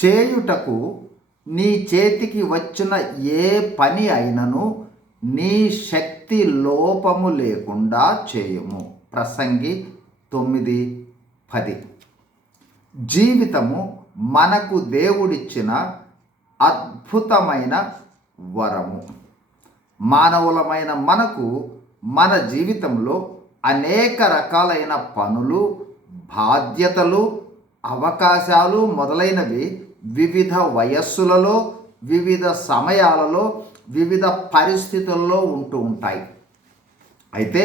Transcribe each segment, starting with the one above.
చేయుటకు నీ చేతికి వచ్చిన ఏ పని అయినను నీ శక్తి లోపము లేకుండా చేయుము. ప్రసంగి 9:10. జీవితము మనకు దేవుడిచ్చిన అద్భుతమైన వరము. మానవులమైన మనకు మన జీవితంలో అనేక రకాలైన పనులు, బాధ్యతలు, అవకాశాలు మొదలైనవి వివిధ వయస్సులలో, వివిధ సమయాలలో, వివిధ పరిస్థితుల్లో ఉంటూ ఉంటాయి. అయితే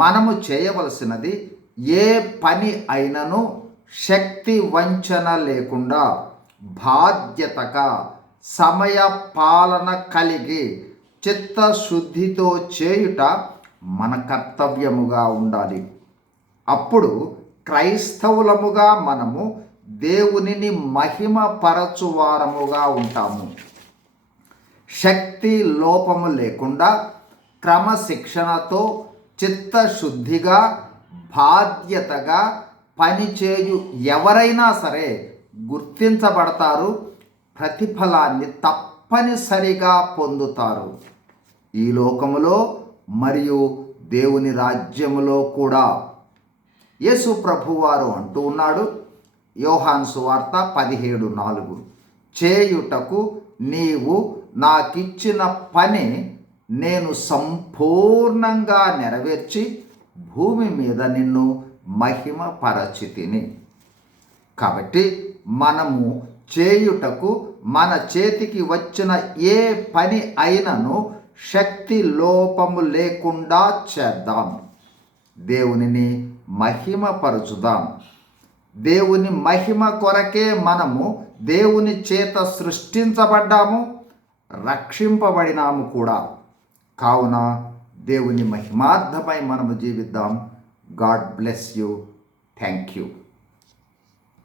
మనము చేయవలసినది ఏ పని అయినను శక్తి వంచన లేకుండా బాధ్యతగా, సమయ పాలన కలిగి చిత్తశుద్ధితో చేయుట మన కర్తవ్యముగా ఉండాలి. అప్పుడు క్రైస్తవులముగా మనము దేవునిని మహిమపరచువారముగా ఉంటాము. శక్తి లోపము లేకుండా క్రమశిక్షణతో చిత్తశుద్ధిగా బాధ్యతగా పనిచేయు ఎవరైనా సరే గుర్తించబడతారు, ప్రతిఫలాన్ని తప్పనిసరిగా పొందుతారు. ఈ లోకములో మరియు దేవుని రాజ్యములో కూడా. యేసు ప్రభువారు అంటూ ఉన్నాడు, యోహాను సువార్త 17:4, చేయుటకు నీవు నాకిచ్చిన పని నేను సంపూర్ణంగా నెరవేర్చి భూమి మీద నిన్ను మహిమపరచితిని. కాబట్టి మనము చేయుటకు మన చేతికి వచ్చిన ఏ పని అయినను శక్తి లోపము లేకుండా చేద్దాం. దేవునిని మహిమపరచుదాం. దేవుని మహిమ కొరకే మనము దేవుని చేత సృష్టించబడ్డాము, రక్షింపబడినాము కూడా. కావున దేవుని మహిమార్థమై మనము జీవిద్దాం. God bless you. Thank you.